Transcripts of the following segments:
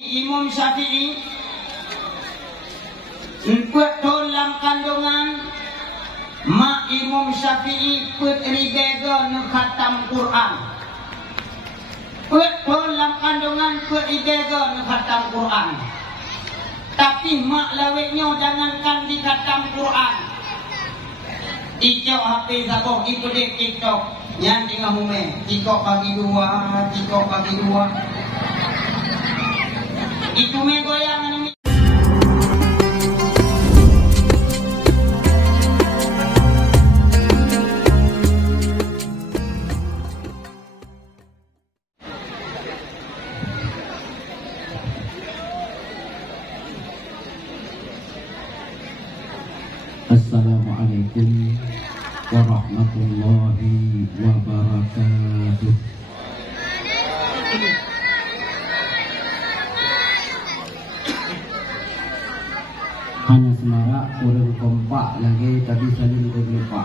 Imam Syafi'i ikut dalam kandungan mak Imam Syafi'i ikut ribega nak khatam Quran. Ikut dalam kandungan ikut ribega nak khatam Quran. Tapi mak laweknya jangankan di khatam Quran. Ijau HP zakoh ikut di TikTok yang tengah hume TikTok bagi dua. Itu me goyang ni. Assalamualaikum warahmatullahi wabarakatuh. Hanya semarak kurang kompak lagi tapi saling terlupa.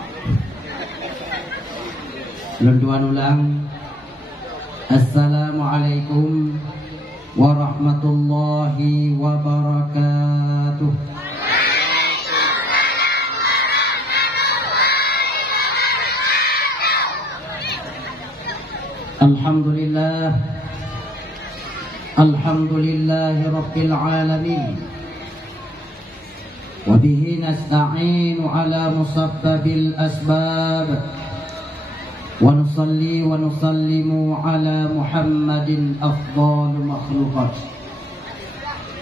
Lenduan ulang. Assalamualaikum warahmatullahi wabarakatuh. Alhamdulillah. Alhamdulillahi rabbil alamin. وبه نستعين على مسبب الأسباب ونصلي ونسلم على محمد أفضل مخلوقات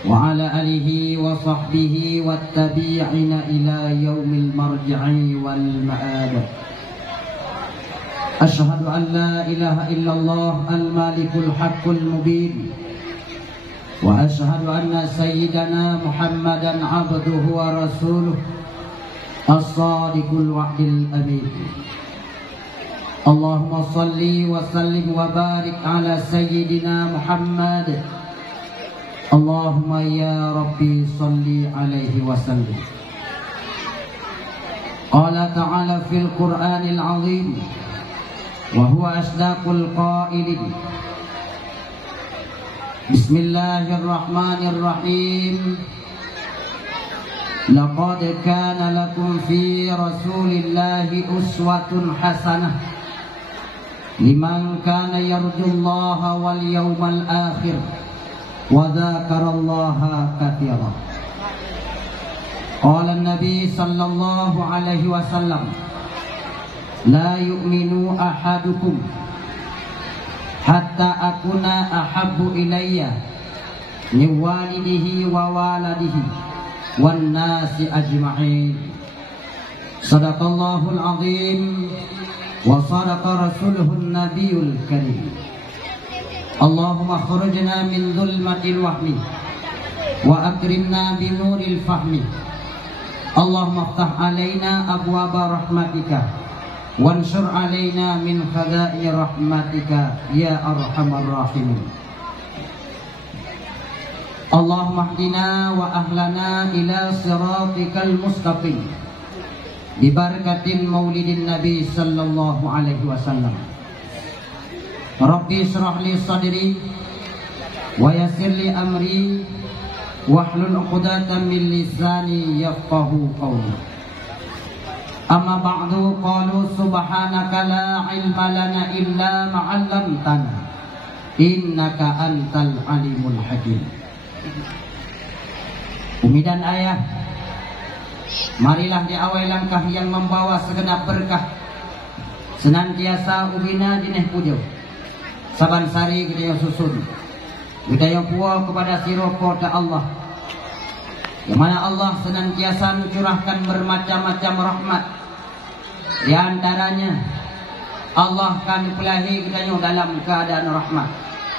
وعلى آله وصحبه والتابعين إلى يوم المرجع والمآب. أشهد أن لا إله إلا الله المالك الحق المبين وأشهد أن سيدنا محمدا عبده ورسوله الصادق الوعد الأمين. اللهم صل وسلم وبارك على سيدنا محمد. اللهم يا ربي صل عليه وسلم. قال تعالى في القرآن العظيم وهو أصدق القائلين. بسم الله الرحمن الرحيم. لقد كان لكم في رسول الله أسوة حسنة لمن كان يرجو الله واليوم الآخر وذكر الله كثيرا. قال النبي صلى الله عليه وسلم لا يؤمن أحدكم hatta akuna ahabbu ilayya min walidihi wa waladihi wan nasi ajma'in. Sadaqallahul azim wa sadaqa rasuluhun nabiyul karim. Allahumma khurujna min dhulmatil wahmi wa akrimna bi nuril fahmi. Allahumma aftah alaina abwaba rahmatika wansur alaina min khada'i rahmatika ya arhamar rahimin. Allahumma hdina wa ahlana ila siratikal mustaqim bi barakatin maulidin nabi sallallahu alaihi wasallam. Rabbi shrah li sadri wa yassir li amri wahlul 'uqdatam min lisani yafqahu qawli. Amma ba'du, qalu subhanaka la ilma lana illa ma 'allamtana innaka antal alimul hakim. Umi dan ayah, marilah diawai langkah yang membawa segenap berkah. Senantiasa ubina dineh pujo saban sari gedaya susun gedaya puwa kepada siroko ta Allah, yang mana Allah senantiasa mencurahkan bermacam-macam rahmat. Di antaranya Allah kan pelahi kita dalam keadaan rahmat.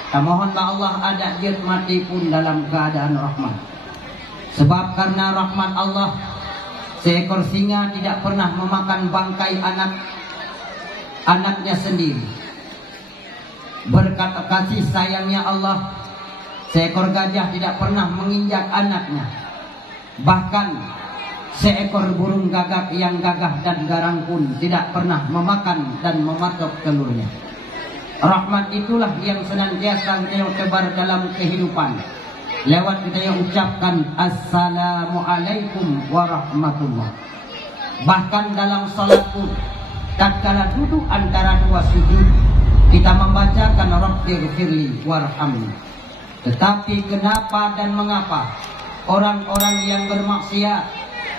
Mohonlah Allah ada jet mati pun dalam keadaan rahmat. Sebab karena rahmat Allah, seekor singa tidak pernah memakan bangkai anaknya sendiri. Berkat kasih sayangnya Allah, seekor gajah tidak pernah menginjak anaknya. Bahkan seekor burung gagak yang gagah dan garang pun tidak pernah memakan dan mematok telurnya. Rahmat itulah yang senantiasa beliau tebar dalam kehidupan. lewat kita yang ucapkan Assalamualaikum warahmatullah. Bahkan dalam salat pun tatkala duduk antara dua sujud kita membacakan Rabbighfirli warhamni. Tetapi kenapa dan mengapa orang-orang yang bermaksiat,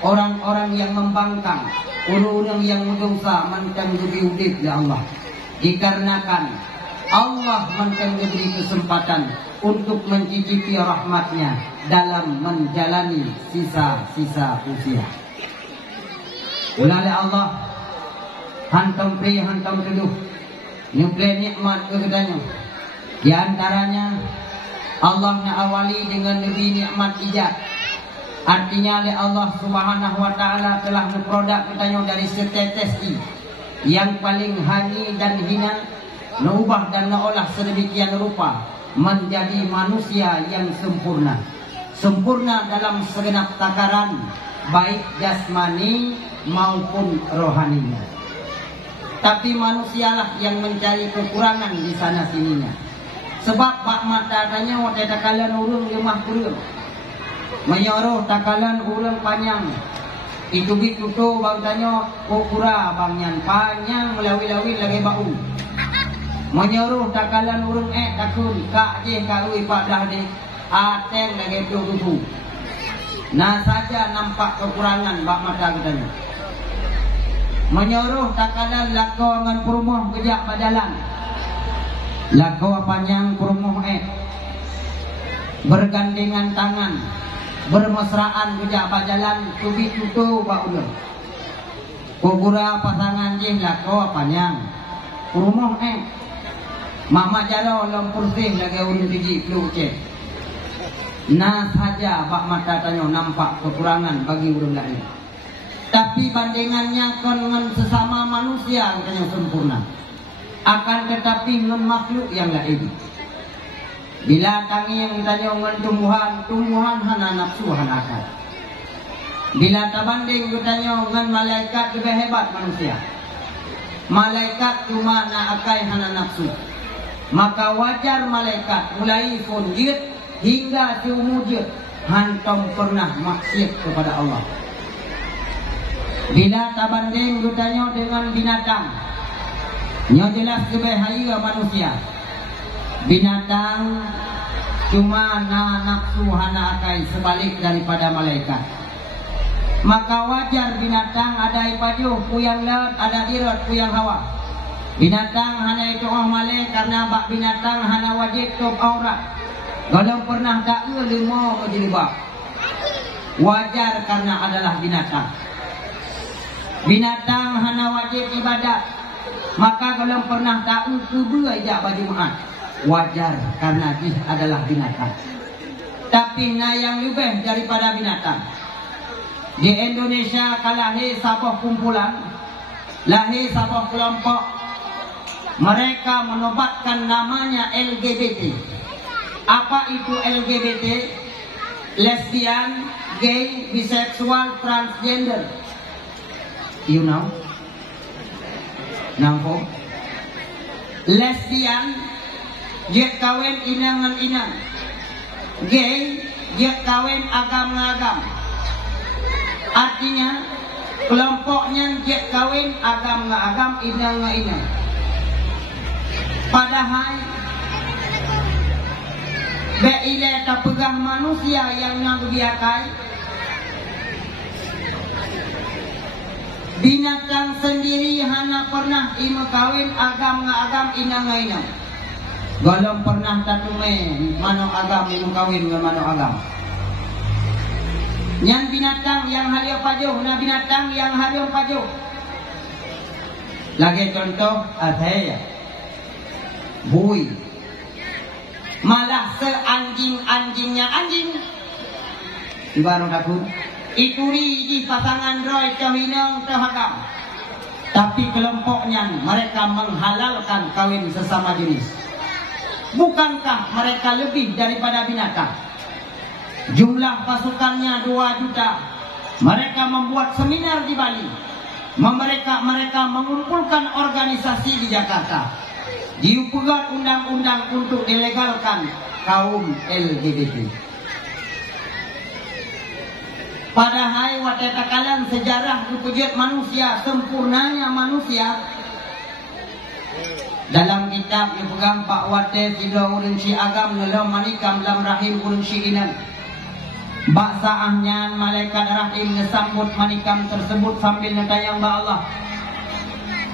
orang-orang yang membangkang, orang-orang yang mendosa mantan udip ya Allah? Dikarenakan Allah mantan diberi kesempatan untuk mencicipi rahmatnya dalam menjalani sisa-sisa usia. Ulale Allah hantam pri hantam teduh nyuple nikmat kegedannya. Di antaranya Allah awali dengan lebih nikmat ijab. Artinya oleh Allah Subhanahu wa taala telah memproduk katanya dari setetes yang paling hani dan hina, mengubah dan mengolah sedemikian rupa menjadi manusia yang sempurna. Sempurna dalam segenap takaran baik jasmani maupun rohaninya. Tapi manusialah yang mencari kekurangan di sana sininya. Sebab bak mata tanya waktu takalan urang lemah kurang, menyuruh takalan urang panjang. Itu bituto bang tanya kura bang yang panjang melawi-lawi lagi bau. Menyuruh takalan urang takun kak je kaui pak dah de ateng lagi tubuh. Nah saja nampak kekurangan bak mata katanya. Menyuruh takalan lakongan perumah kejak badalan. Lakau panjang kurumuh bergandengan tangan, bermesraan kejabat jalan tubi tutu baula. Kubura pasangan jing lakau panjang kurumuh mama jalo lempur sih lagi urun biji flu cek. Nah saja bak mata tanyo nampak kekurangan bagi urun lain. Tapi bandingannya dengan sesama manusia katanya sempurna. Akan tetapi dengan makhluk yang lain. Bila tangi yang tanya dengan tumbuhan hana nafsu hana akal. Bila tabanding tanya dengan malaikat lebih hebat manusia. Malaikat cuma nak akai hana nafsu. Maka wajar malaikat mulai funjit hingga seumujud hantam pernah maksiat kepada Allah. Bila tabanding tanya dengan binatang, nya jelas kebahaya manusia. Binatang cuma nafsu hana akai sebalik daripada malaikat. Maka wajar binatang ada ipaju puyang laut, ada dirot puyang hawa. Binatang hana itu malai karena bak binatang hana wajib top aurat. Kalau pernah tak limo majilbab. Wajar karena adalah binatang. Binatang hana wajib ibadat. Maka kalau pernah tahu kudu aja baju maat, wajar karena dia adalah binatang. Tapi yang lebih daripada binatang. Di Indonesia kalahir sabah kumpulan, lahir sabah kelompok, mereka menobatkan namanya LGBT. Apa itu LGBT? Lesbian, gay, biseksual, transgender. You know? Nampo lesbian dia kawin inangan-inang, gay dia kawin agam-agam. Artinya kelompoknya dia kawin agam-agam, inang-inang. Padahal beile tak pegang manusia yang nangbiakai. Binatang sendiri hana pernah ima kawin agam-agam inang-inang. Galom pernah tatume mano agam ima kawin dengan mano agam. Yang binatang yang hariau pajuh, na binatang yang hariau pajuh. Lagi contoh athaya, bui. Malah seanjing-anjingnya anjing. Ibarat takut. Ituri di pasangan roy kawinang terhadap. Tapi kelompoknya mereka menghalalkan kawin sesama jenis. Bukankah mereka lebih daripada binatang? Jumlah pasukannya 2 juta. Mereka membuat seminar di Bali. Mereka mengumpulkan organisasi di Jakarta. Diupegat undang-undang untuk dilegalkan kaum LGBT. Padahal wadah takalan sejarah wujud manusia, sempurnanya manusia. Dalam kitab yang pegang Pak Wadah tiga urang si agam dalam manikam dalam rahim urang si inan. Baksaahnya malaikat rahim ngesambut manikam tersebut sambil netayang ba Allah.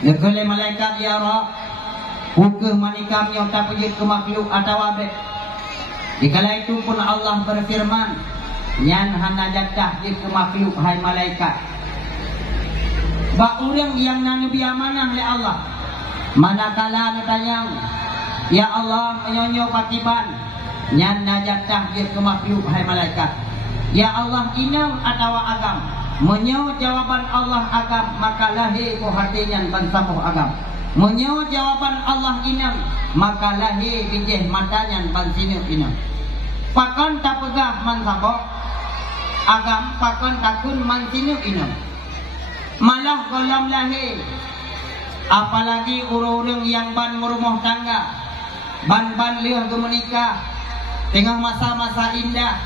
Nekele malaikat ya Rabb, hukum manikam yang tak pujud ke makhluk atau abe. Dikala itu pun Allah berfirman, nyan hana jatah di ke makhluk hai malaikat. Ba urang yang nabi amanah oleh Allah. Manakala netayang, ya Allah menyonyo patiban, nyan najatah di ke makhluk hai malaikat. Ya Allah inam atau agam, menyo jawaban Allah agam, maka lahir ko hatinya bansamuh agam. Menyo jawaban Allah inam, maka lahir bijih matanya bansinu inam. Pakon tak pegah mansabok agam, pakon takun mansinu inam. Malah golam lahir. Apalagi urang-urang yang ban merumah tangga, ban liah ke menikah, tengah masa-masa indah,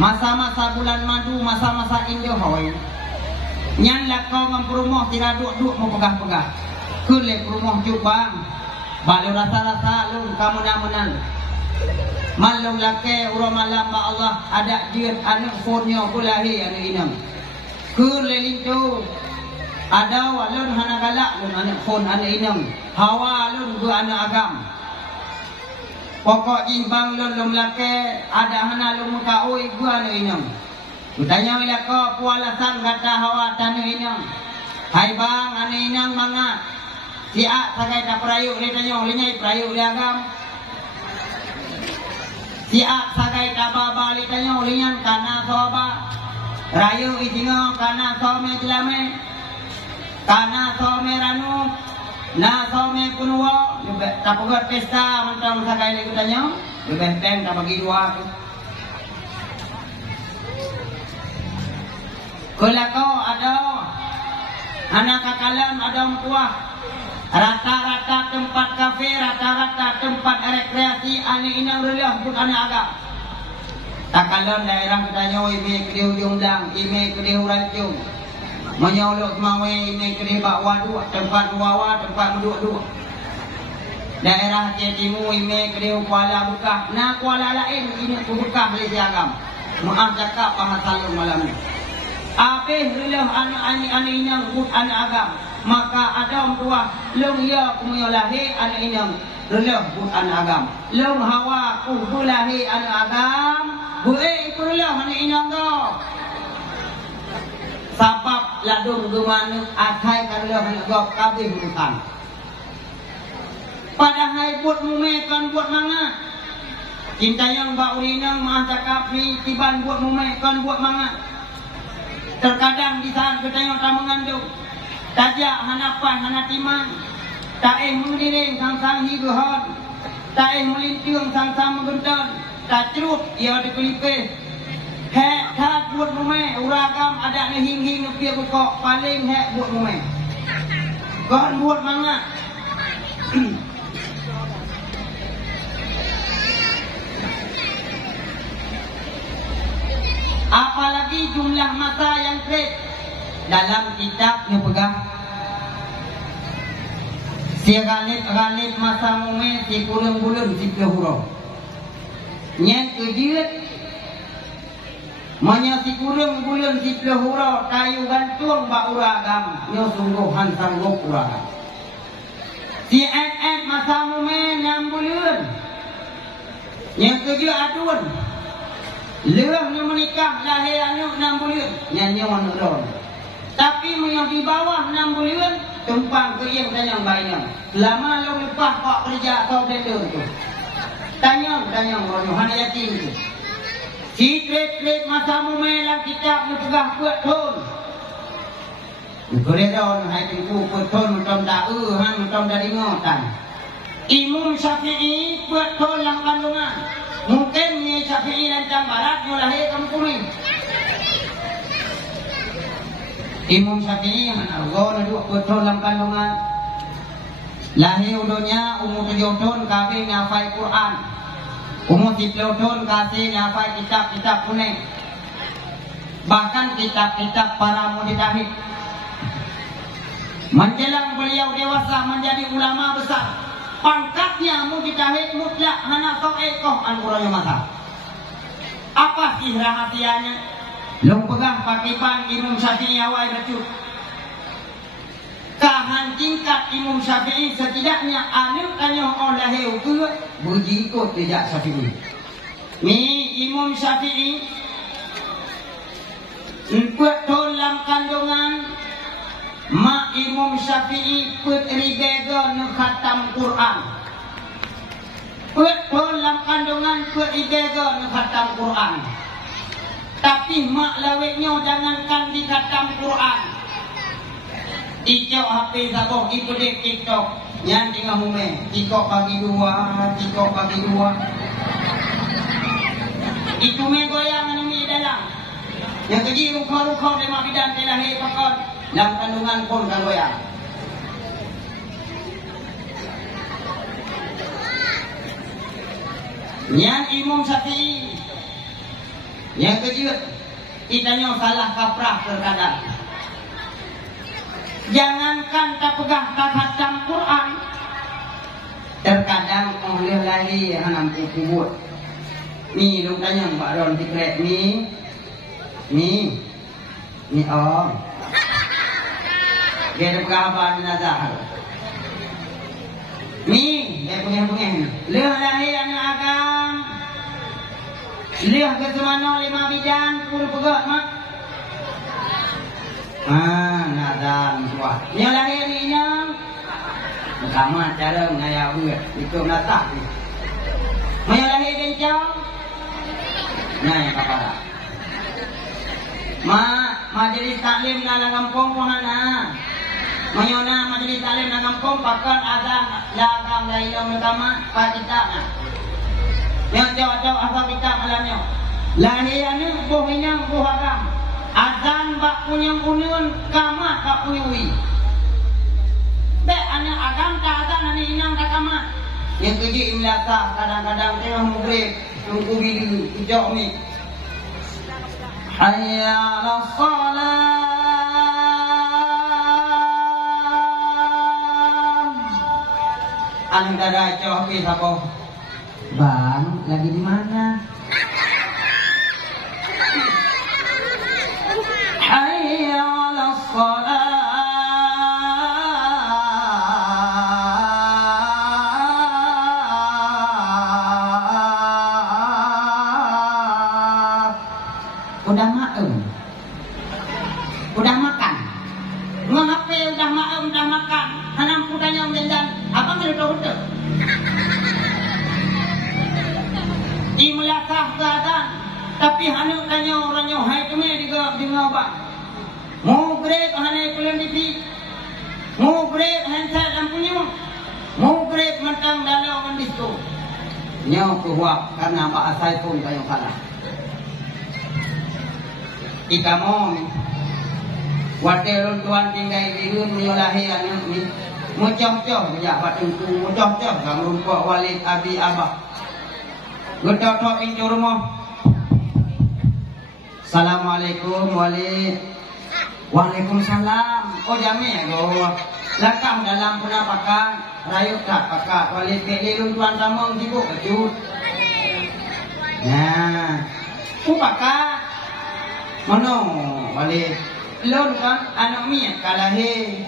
masa-masa bulan madu, masa-masa indah hoi. Nyan lah kau ngamperumah tira duk-duk mau pegah-pegah. Kulek rumah jubang, balu rasa-rasa lung kamu namunan. Malung lake urang malam ba Allah ada jiat anak phone-nya kulahi anu inam. Kulek itu ada walun hana galak lun anak phone anak inam. Hawa lun gua anak agam. Pokok jimbang lun lake ada hana lun muka oi gua anak inam. Kutanya wila ko pualasan kata hawa tanu inam. Hai bang anak inam manga. Siak sagai tak perayu ni tanya linyai perayu li agam. Siak sagai tak baba li tanya linyan kana soba. Rayu itingo kana some tilame. Kana some ranu, na some punwa, tak pegat pesta mentang sagai ni tanya, lebih teng tak bagi dua tu. Kalau kau ada anak kakalan ada tua, rata-rata tempat kafe, rata-rata tempat rekreasi, ane inang reliah pun ane agak. Kakalan daerah kita nyawa ime kedih ujung-ujung, ime kedih urancung. Menyolok mawe ini kene bak wadu tempat wawa tempat duduk. Daerah Jatimu ini kene Kuala Bekah. Nah Kuala lain ini Bekah di agam. Maaf cakap bahasa lu malam ni. Apeh relah anak inang put anak agam. Maka ada orang tua long ya kumu lahir anak inang relah put anak agam. Long hawa ku lahir anak agam. Buai ku relah anak inang kau. Sabab ladung gemanu atai karena hendak gop kabeh urusan. Padahal buat mume kan buat manga. Cinta yang bak urinang mah cakap ni tiban buat mume kan buat manga. Terkadang di saat kita yang tak mengandung, tajak hanapan hanatimang, taeh mengiring sang-sang hiduhon, taeh melintiung sang-sang menggentan, tak cerut ia dikelipih. Hek tak buat mume uragam ada ni hing-hing ngepiak kok paling hek buat mume. Kon buat manga. Apalagi jumlah masa yang kred dalam kitab yang pegang. Si galip masa mume si bulan si huruf. Nyet kejiat Manya si kurang bulan si pelahura kayu gantung bak uragam. Nyo sungguhan sanggup uragam. Si masa mumen 6 bulan. Yang kerja adun. Lewah ni menikah lahir anak 6 bulan. Nyanyi anak don. Tapi yang di bawah 6 bulan. Tumpang kering tanya bayang. Lama lo lepas kok kerja kau benda tu. Tanya orang hana yatim tu. Si kret masa mumelang kitab ni pegah buat thon. Boleh dah hai tengku buat thon macam dak macam dari ngotan. Imam Syafi'i buat thon lang kandungan. Mungkin ni Syafi'i lancang barat nyo lahir kampung ni. Imam Syafi'i argo na dua buat thon lang kandungan. Lahir udonya umur 7 tahun kabeh ngafal Quran. Umur 10 tahun kasih nyafai kitab-kitab kuning. bahkan kitab-kitab para mujtahid. Menjelang beliau dewasa menjadi ulama besar, pangkatnya mujtahid mutlak Hanafi Ekoh Al-Qur'an Masa. Apa sih rahasianya? Long pegang pakipan Imam Syafi'i awal becut. Kahan tingkat Imam Syafi'i setidaknya anak tanya oleh itu buji ikut tidak Syafi'i. Ni Imam Syafi'i empat dalam kandungan mak Imam Syafi'i putri bega nu khatam Quran. Dalam kandungan putri bega nu khatam Quran. Tapi mak laweknya jangankan di khatam Quran. Icok HP saboh itu dek TikTok. Yang tinggal hume TikTok bagi dua. Itu me goyang anu mi dalam. Yang keji rukhau-rukhau de mak bidan telah he pakon. Dalam kandungan pun kan goyang. Yang Imam Syafi'i yang kejut itanya salah kaprah terkadang. Jangankan tak pegang tak khatam Quran, terkadang oleh lari hanam kubur. Ni lu tanya Pak Ron tikrek ni om. Dia ada pegaban nazar. Ni dia pengen. Leh lari anak agam. Leh ke semana 5 bidan puluh pegak mak. Nadan tua. Yang lahir ni yang sama cara ngaya buat itu natak ni. Yang lahir kencang. Nah yang kapara. Majlis taklim dalam kampung pohana. Mayona majlis taklim dalam kampung pakar azan lagam lain utama pajitana. Yang jauh-jauh apa kita malamnya. Lahirnya buh minang buh agam. Azan bak punya uniun kamat bak punyui. Bek anak agam tak azan anak inang tak kamat. Yang keji imlasa kadang-kadang tengah mugrib tunggu bidu hijau mi. Hayya 'alas shalah. Anu dara coh pi sapa? Bang, lagi di mana? Hayya 'alas shalah. Udah maem. Udah makan. Ngapain udah maem, udah makan. Hanam kudanya mendan. Abang udah. Imlakah keadaan. Tapi hanam tanya orangnya hai keme di ngabang. Mau grek hanai pulang di. Mau grek hansa lampunya. Mau grek mentang dalau mandisko. Nyaw kuhuak karena Pak Asai pun kayo kalah. Ika mo waterun tuan tinggal dirun menyolahi anak ni mucoh-coh ya batungku mucoh-coh gang rumpuk walid abi abah getok pintu rumah. Assalamualaikum walid. Waalaikumsalam. Oh jami go lakam dalam penampakan rayuk tak pakat walid dirun tuan ramong sibuk kecut. Nah pakat Mano, balik lon kan anak miat kalahi.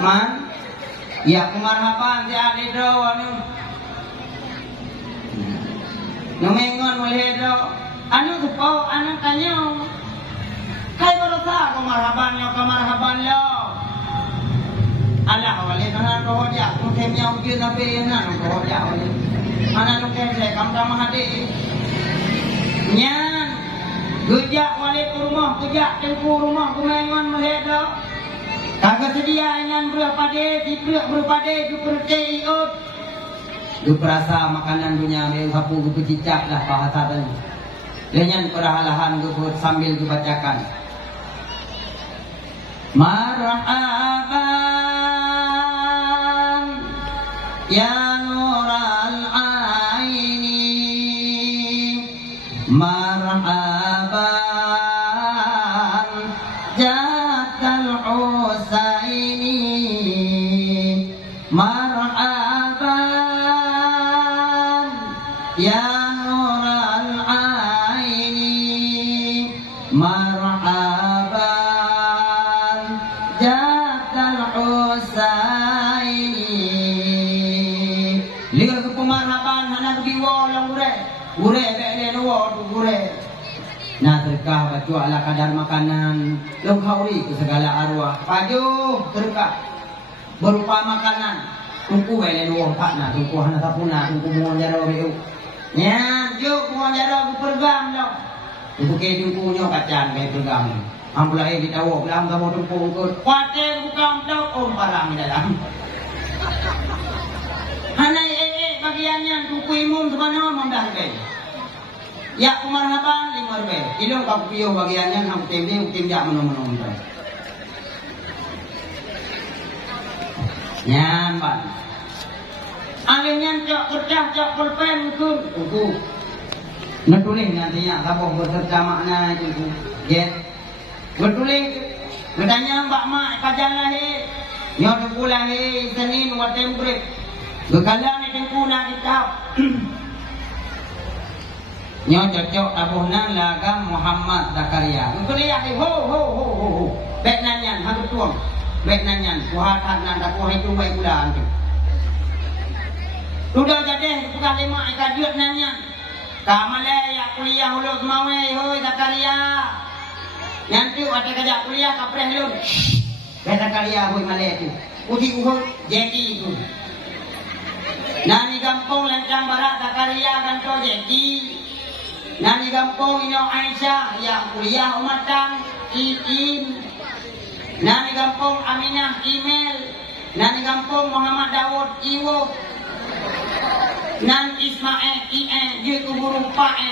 Man, ya kumarhapan si Ali do anu. Numengon mulai do anu kupau anu tanyo. Kai berusaha kumarhapan lo. Allah wali kana do dia mungkin yang mungkin tapi na do dia wali. Mana mungkin saya kamu hati. Nya Gejak wali rumah, gejak tengku rumah, kumengon melihat lo. Kagak sedia dengan berapa deh, berapa deh, seperti itu. Lu perasa makanan dunia, yang sapu gue cicak lah bahasa tadi. Dengan perahalahan gue sambil gue bacakan. Marhaban, ya nural aini. Marhaban tu gure. Nah terkah baju ala kadar makanan lengkauri ke segala arwah. Paju terkah berupa makanan. Tungku bele dua pak na tungku hana sapuna tungku muan jaro beu. Nya juk muan jaro ku pergam dok. Tungku ke tungku nyo kacan ke pergam. Ampulai di tawo belam kamu tungku ukut. Kuate bukan dok parang dalam. Hana bagiannya tungku imum temana mendah ke. Ya marhaban 5 rubel. Ilong kau piyo bagiannya ham tim jak menom-menom. Nyamban. Alingnya cok kerja cok pulpen kun. Tunggu. Betulis nantinya kamu berterjemahnya itu. Get. Betulis. Bertanya mbak mak kajan lahir. Nyo tunggu lahir Senin Watembre. Berkala ni tunggu nak kita. Nyo cocok tabuhna lagam Muhammad Zakaria. Kuliah ho. Bek nanyan harus tuang. Bek nanyan kuhatan nan tak kuah itu baik bulan tu. Sudah jadi bukan 5 ikadut nanyan. Kamale ya kuliah uluk mawe hoi Zakaria. Nanti ada kerja kuliah kapreh lu. Bek Zakaria hoi male tu. Uji uhud jadi itu. Nani kampung lencang barat Zakaria ganto jadi. Nani kampung ino Aisyah yang kuliah umatang Iin. Nani kampung Aminah Email. Nani kampung Muhammad Daud Iwo. Nan Ismail Ien dia kubur pae.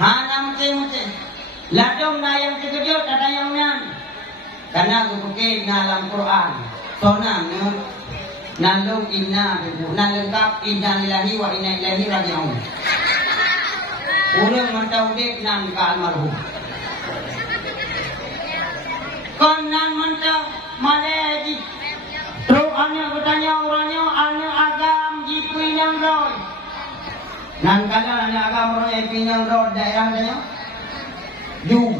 Hana mute. Ladong na yang terkejut ada yang nan. Karena aku pakai dalam Quran. Sonang ni. Nalung inna bibu, nalengkap inna lillahi wa inna ilaihi raji'un. Urang mantau dek nan ka almarhum. Kon nan mantau maleji. Terus ane bertanya orangnya ane agam jipui yang roy. Nan kala ane agam roy pinang roy daerah dia. Jum.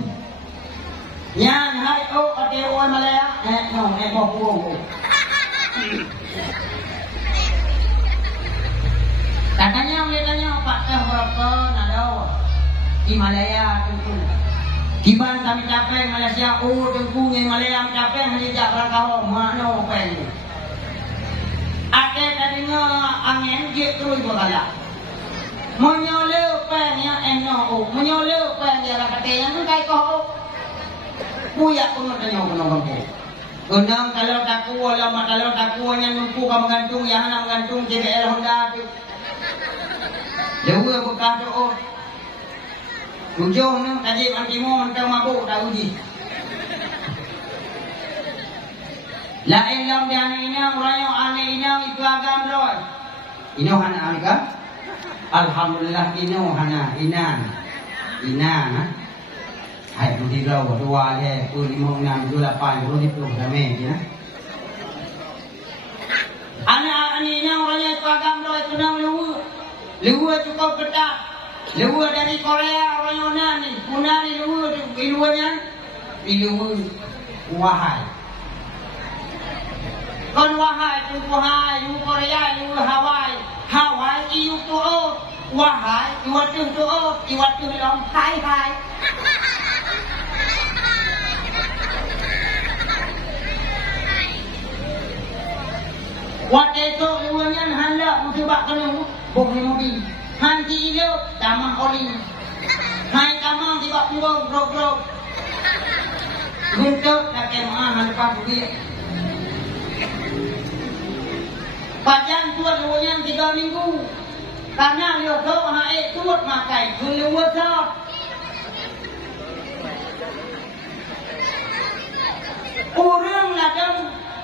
Yan hai o ate o malaya no boh. Katanya boleh tanya Pak Teh berapa nado Himalaya tunggu. Kiban kami capek Malaysia tunggu Himalaya capek menjejak rangkau mana pen. Ake tadinya angin je terus bergalak. Menyole pen yang eno menyole pen dia kata yang kai kau. Puyak pun tanya kono. Undang kalau taku lama kalau takunya numpu ka menggantung yang nak menggantung JBL Honda tu. Dewa bekas doa. Ujung ni tajib antimo mentang mabuk tak uji. Lain lam di anak ini orang yang anak ini itu agam roy. Ino hana amika. Alhamdulillah ino hana inan. Hai budi lau dua le 5 6 8 10 ramai ya. Anak ini orang yang itu agam roy kenal Lewa cukup ketat. Lewa dari Korea orang Yunani. Yunani lewa biluanya. Biluwa wahai. Kon wahai tu wahai. Yu Korea yu Hawaii. Hawaii iu tu o. Wahai iwa tu o. Iwa tu long hai. Waktu itu lewanya hendak mencoba kena boleh mobil. Hanti itu tamah oli. Hai tamah tiba punggung grok. Bentuk nak kemah lepas duit. Pajan tuat lewanya 3 minggu. Karena dia tahu hai tuat makai lewa tak. Orang ladang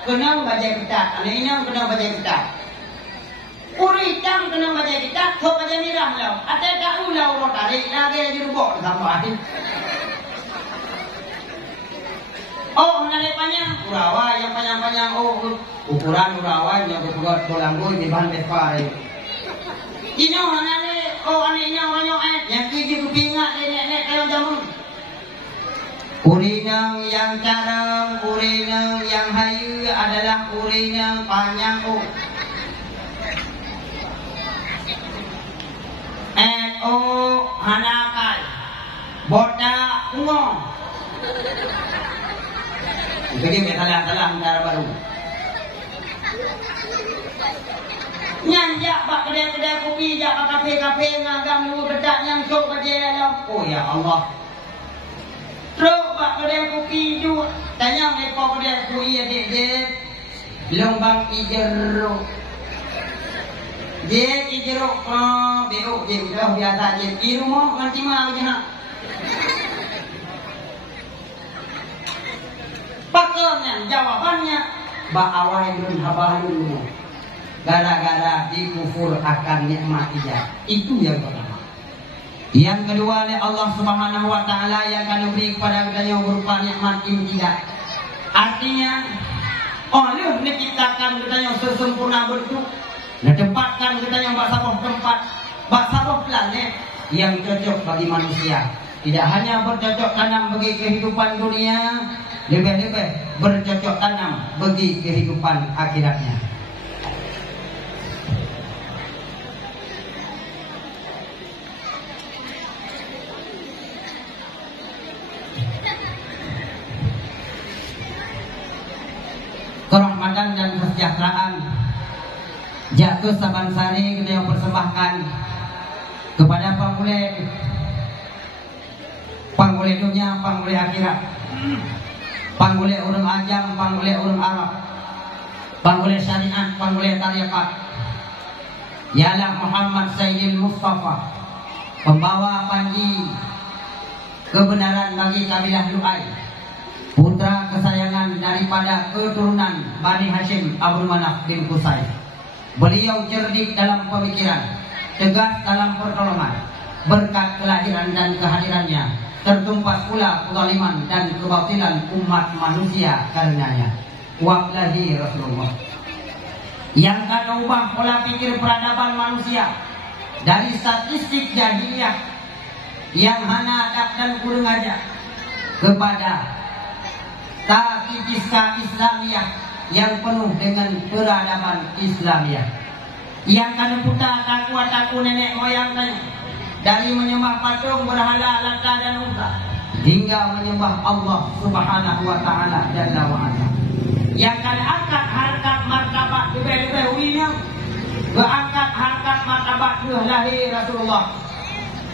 kena baca kitab. Anak ini kena baca kitab. Uri tam kena baca kitab, kau baca mirah lau. Ada tak ulau lo tarik lagi di rubok sama adik. Oh, nalai panjang. Urawa yang panjang-panjang. Oh, ukuran urawa yang berbuat bolanggoy di bahan besar. Ini nalai. Oh, anehnya orang yang tujuh kepingat nenek-nenek kalau jamun. Urinang yang carang, urinang yang hayu adalah urinang panjang. Jadi salah antara baru. Nyanjak bak kedai-kedai kopi, jak bak kafe-kafe ngagam lu kedak yang sok baje lah. Oh ya Allah. Terus bak kedai kopi ju, tanya mereka kedai kopi adik-adik. Lombang ijeruk. Dia ijeruk beuk je udah biasa je. Di rumah nanti mau je nak. Pakarnya jawabannya Ba awal belum habalu. Gara-gara dikufur akan nikmat ijab. Itu yang pertama. Yang kedua oleh Allah Subhanahu wa taala yang akan diberi kepada kita yang berupa nikmat imtidah. artinya oleh diciptakan kita yang sesempurna bentuk, Ditempatkan kita yang basaroh tempat, basaroh planet yang cocok bagi manusia. Tidak hanya bercocok tanam bagi kehidupan dunia, lebih-lebih bercocok tanam bagi kehidupan akhiratnya. Kerahmatan dan kesejahteraan jatuh saban sari kita yang persembahkan kepada panggule dunia, panggule akhirat, panggule urang ajam, panggule urang Arab, panggule syariat, panggule tariqat, ialah Muhammad Sayyidil Mustafa, pembawa panji kebenaran bagi kabilah Lu'ai, putra kesayangan daripada keturunan Bani Hashim Abdul Manaf bin Qusay. Beliau cerdik dalam pemikiran, tegas dalam pertolongan. Berkat kelahiran dan kehadirannya tertumpas pula kezaliman dan kebatilan umat manusia karenanya. Wabillahi Rasulullah yang akan ubah pola pikir peradaban manusia dari statistik jahiliyah yang hana adab dan kurang ajar kepada takifiska Islamiyah yang penuh dengan peradaban Islamiyah, yang akan putar taku nenek moyang tanya dari menyembah patung berhala lata dan uzza hingga menyembah Allah Subhanahu wa taala jalla wa ala, yang akan angkat harkat martabat lebih-lebih urinya, berangkat harkat martabat lahir Rasulullah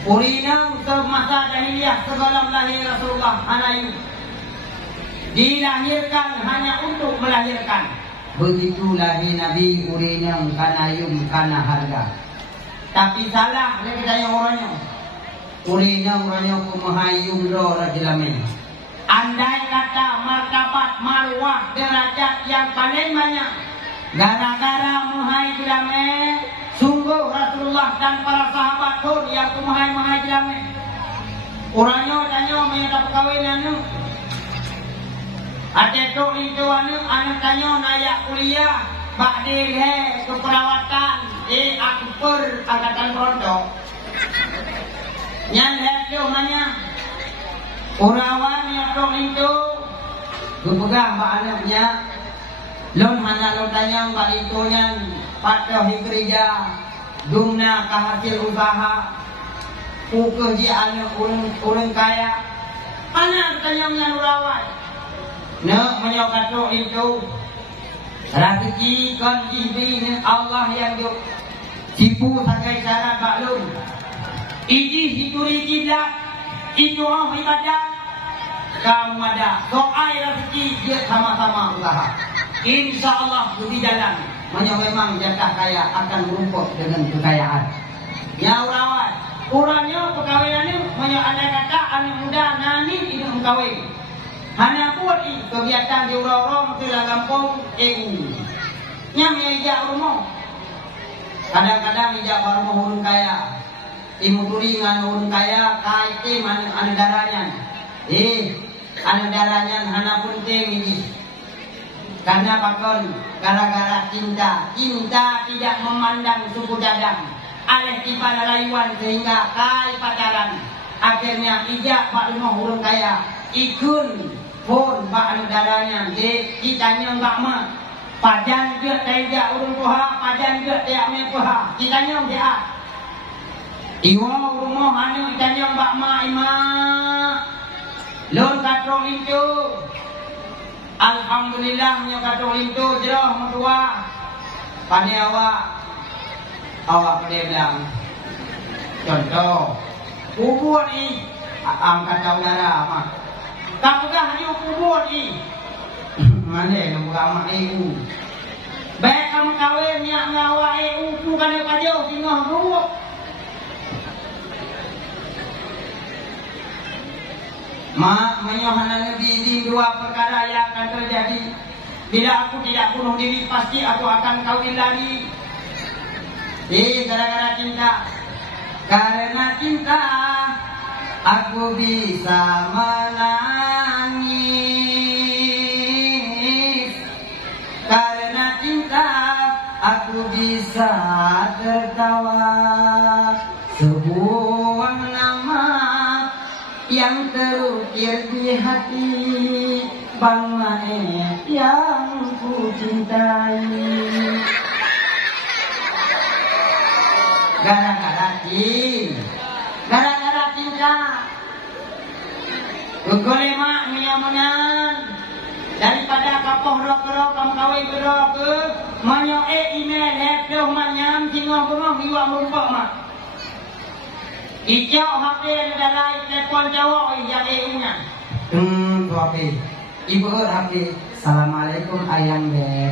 urinya semasa jahiliyah sebelum lahir Rasulullah anayu dilahirkan hanya untuk melahirkan. Begitu lahir Nabi urinang kanayum kana harga. Tapi salah lagi saya orangnya. Urinang orangnya kumahayum lo rajulamin. Andai kata martabat marwah derajat yang paling banyak gara-gara muhai jilame, sungguh Rasulullah dan para sahabat pun yang kumahai jilame. Orangnya tanya menyata perkahwinan. Ada tu itu anak tanya nayak kuliah, bakdi keperawatan, akper angkatan rontok. Yang itu mana? Urawan yang tu itu, kepegang bak anaknya. Lon mana lo tanya bak itu yang patah di gereja, dumna kehasil usaha, ukerja anak orang kaya. Mana tanya yang urawan? Nak menyokatu itu rezeki kan diberi Allah yang juk tipu sakai cara baklum iji hituri kiblat itu ibadah kamu ada doa rezeki dia sama-sama usaha insyaallah di jalan memang jatah kaya akan merumput dengan kekayaan ya urawan urangnya perkahwinannya ada kata anak muda nani ini kawin hanya buat kegiatan di orang-orang di kampung nyam ijak rumah. Kadang-kadang ijak rumah orang kaya. Imu turingan orang kaya kaite mana anu darahnya. Anu darahnya hana penting ini. Karena pakon gara-gara cinta tidak memandang suku cadang. Alih tiba layuan sehingga kai pacaran. Akhirnya ijak pak rumah orang kaya ikun pun bak negaranya kitanya enggak mah pajan dia tega urung tuha pajan dia tiak me tuha kitanya dia iwa rumah anu kitanya enggak mah ima lon katrol itu Alhamdulillah nyo kata itu jeroh mertua. Pane awak dia bilang contoh kubur ni angkat saudara mah. Kamu dah di kubur ni. Mana yang buka EU. Baik kamu kawin yang ngawa EU bukan yang kajau tinggal dulu. Mak menyohana lebih di dua perkara yang akan terjadi. Bila aku tidak bunuh diri pasti aku akan kawin lagi. Gara-gara cinta. Karena cinta aku bisa menangis. Karena cinta aku bisa tertawa. Sebuah nama yang terukir di hati Bang Maed yang ku cintai. Gara-gara cinta Gugole mak menyamunan daripada kapoh rok-rok kamu kawin berok ke manyo email hedoh manyam tinggal bengong iwak merupak mak ijau HP darai telepon Jawa yang EU-nya tu HP ibu HP Assalamualaikum ayang deh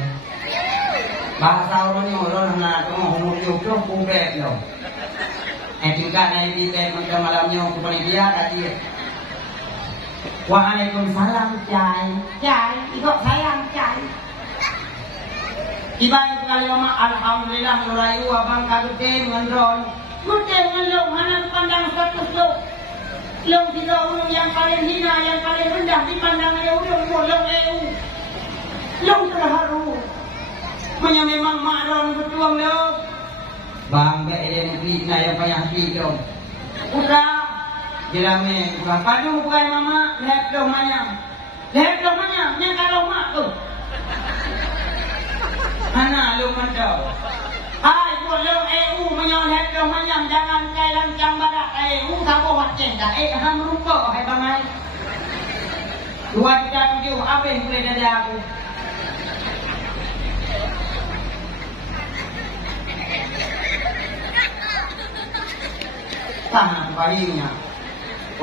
bahasa orang nak ngomong umur kubek lo tingkat naik di macam malamnya kepada dia tadi Waalaikumsalam cai ikut sayang cai tiba itu kali mama alhamdulillah nurayu abang kagute ngendron gute ngelong mana pandang status lo long tidak ulung yang paling hina yang paling rendah dipandang oleh ulung long EU long terharu memang makron berjuang lo bang dia fitnah yang payah hati dong udah jelame bukan padu bukan mama lihat dong manyam yang kalau mak tu mana lu mandau hai bolong EU menyoleh dong manyam jangan kai lancang badak EU kamu waceng dah ham rupa hai bangai 2,7 apa yang boleh dari aku tanah bayinya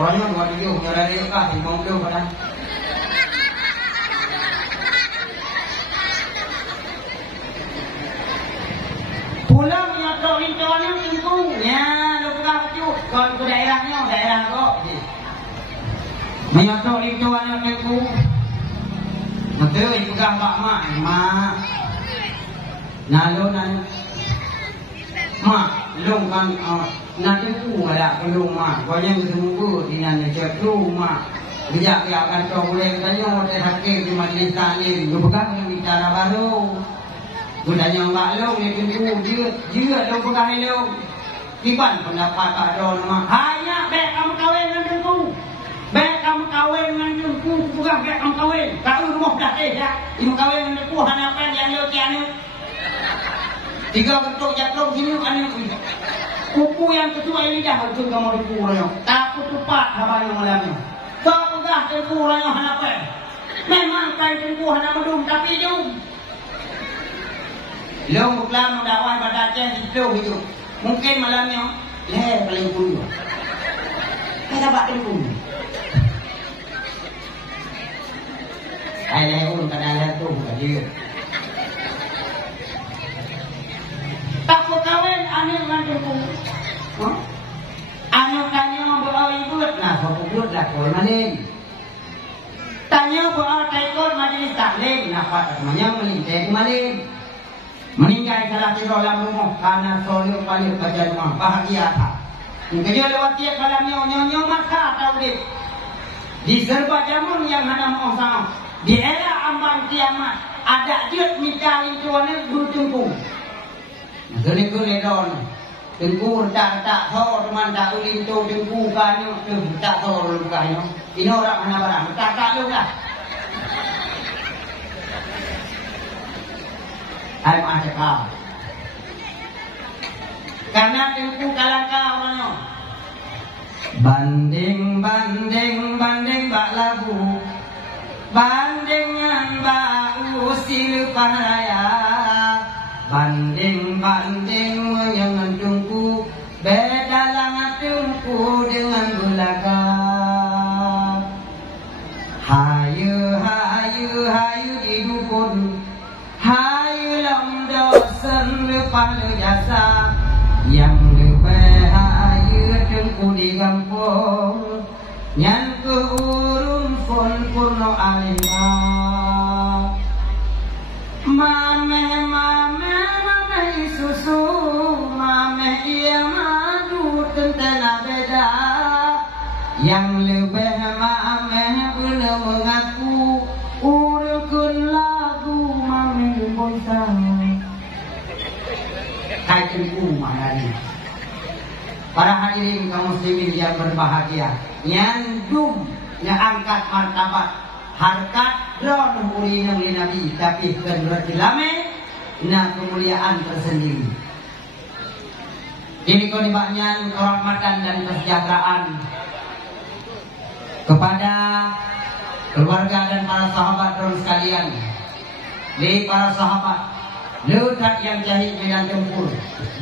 orangnya 2,7 nyerah kah mau tu pada pulang yang kawin kawannya itu ya lu buka kecil kalau ke daerah kok menyatu lingkungannya itu betul itu gambar mak nalo nanya mak long kan nanti ku ada belum mak kau yang semua di nanya cetu mak bijak akan kau boleh tanya oleh hakim di majlis taklim lu pegang yang bicara baru gunanya mak long ni tentu dia lu pegang lu tiban pendapat ada mak hanya baik kamu kawin dengan tentu baik kamu kawin dengan tentu bukan baik kamu kawin kau rumah dah ya ibu kawin dengan tentu hanapan yang lu kianu 3 bentuk jatlong sini anu kuku yang kedua ini dah harus kamu dipuranya takut tupat habang malamnya kau pegah tempuranya hanapan memang kain tempuh hana medum tapi jum lo muklam dakwah pada Aceh itu gitu mungkin malamnya leher paling kuyu kita bak tempuh leher kadang leher tu bukan dia takut kawin anu ngandung anu tanya bawa ibu nah fokus lah kau maling tanya bawa taikor majlis taklim nah pak namanya melintek maling meninggal salah tidur dalam rumah karena soleh paling baca rumah bahagia tak mungkin dia lewat tiap malam nyonya maka tahu deh di serba jamun yang hana mau sama di era ambang kiamat ada dia minta lintuannya bertunggu gini don tengku tak tahu teman tak ulin tu tengku kanyo tak tahu lu kanyo ini orang mana barang tak lu lah ai macam kau karena tengku kalaka orangnya banding bak lagu bandingnya lepas raya banding-banding menyengatungku beda langatungku dengan belaga. Hayu di dukun, hayu lam dosen lepas jasa, yang lebih hayu tengku di kampung, nyan ke urun pun purno alima. Mame susu, mame iya madu tentang beda, yang lebih mame guna mengaku urukun lagu mame bosan. Kaitku mana ni? Para hadirin kaum muslimin yang berbahagia, nyandum yang angkat martabat harkat drone urinang li Nabi, tapi kedua tilame na kemuliaan tersendiri. Ini konibaknya kehormatan dan kesejahteraan kepada keluarga dan para sahabat drone sekalian. Li para sahabat leutak yang jahit medan tempur,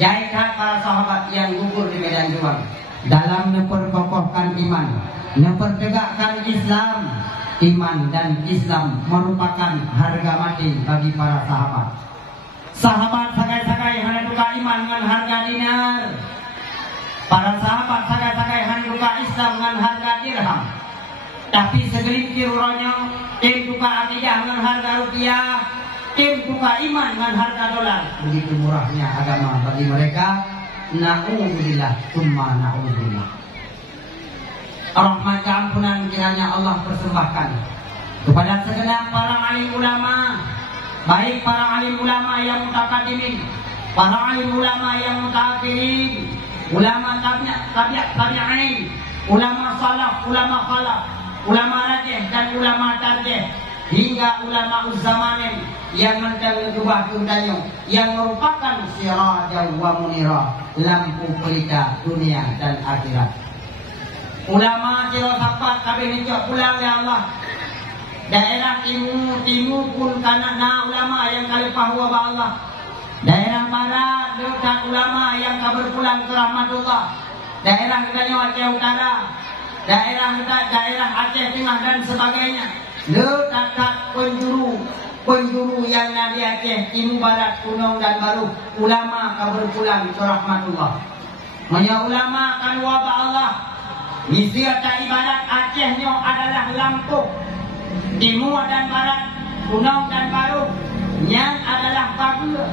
jahitat para sahabat yang gugur di medan juang dalam memperkokohkan iman, mempertegakkan Islam. Iman dan Islam merupakan harga mati bagi para sahabat. Sahabat sagai-sagai handuka iman dengan harga dinar. Para sahabat sagai-sagai handuka Islam dengan harga dirham. Tapi segelintir ronyo tim duka akidah dengan harga rupiah, tim duka iman dengan harga dolar. Begitu murahnya agama bagi mereka. Na'udzubillah, summa na'udzubillah. Rahmat keampunan kiranya Allah persembahkan kepada segenap para alim ulama, baik para alim ulama yang mutakadimin, para alim ulama yang mutakhirin, ulama tabi'in, ulama salaf, ulama khalaf, ulama rajih dan ulama tarjih, hingga ulama uzzamanin yang menjangkubah tundanyo, yang merupakan sirajan wa munira, lampu pelita dunia dan akhirat. Ulama siro sahabat kabeh hijau pulang ya Allah. Daerah timur pun karena ulama yang kali pahwa ba Allah. Daerah barat dekat ulama yang kabar pulang ke rahmatullah. Daerah kita Aceh Utara, daerah Aceh Tengah dan sebagainya. Dekat penjuru yang ada Aceh timur barat Gunung dan Baru, ulama kabar pulang ke rahmatullah. Manya ulama kan wabah Allah. Wisata ibadat Acehnya adalah Lampung, timur dan barat, Gunung dan Baru, yang adalah Pagur.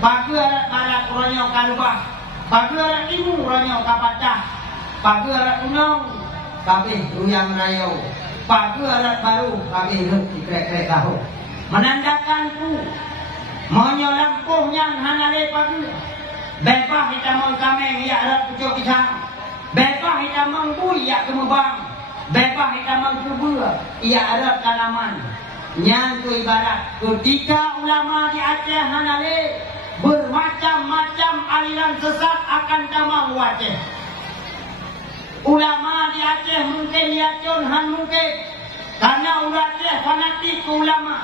Pagur barat ronyo Kalubah, Pagur timur ronyo Kapacah, Pagur Gunung kabeh Ruyang Rayo, Pagur Baru kabeh krek-krek tahu. Menandakan monyo Lampung yang hanale Pagur. Bebah hitam kameng ya arab pucuk pisang. Bebah hitam mangkui ya kemubang, bebah hitam mangkubur ia ada tanaman. Yang ibarat ketika ulama di Aceh hanale bermacam-macam aliran sesat akan tamang Aceh. Ulama di Aceh mungkin lihatun han mungkin karena Aceh fanatik ke ulama,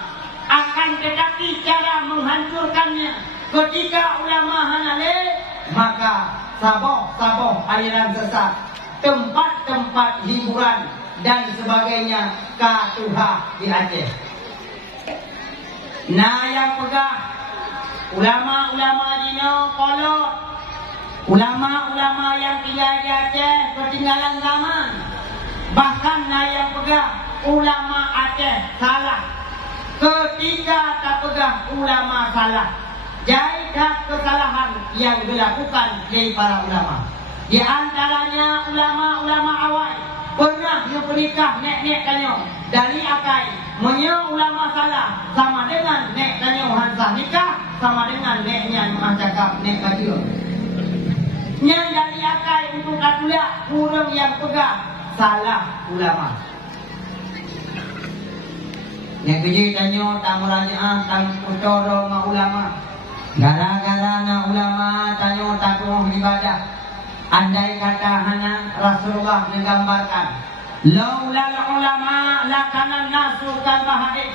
akan tetapi cara menghancurkannya ketika ulama hanale maka saboh aliran sesat, tempat-tempat hiburan dan sebagainya katuha di Aceh. Nah yang pegah ulama-ulama dino kolot, ulama-ulama yang tinggal di Aceh ketinggalan zaman. Bahkan nah yang pegah ulama Aceh salah ketika tak pegah ulama salah. Jadilah kesalahan yang dilakukan oleh para ulama. Di antaranya ulama-ulama awal pernah menikah nek kanyo dari akai. Menyo ulama salah sama dengan nek kanyo hansah nikah sama dengan neknya cakap nek kadio. Yang dari akai untuk katula kurang yang pegang salah ulama. Nek keji tanyo tamuranya tang utoro ma ulama. Gara-gara na ulama tanyo takuh ibadah. Andai kata hana Rasulullah menggambarkan laulal ulama lakana nasu kal bahari.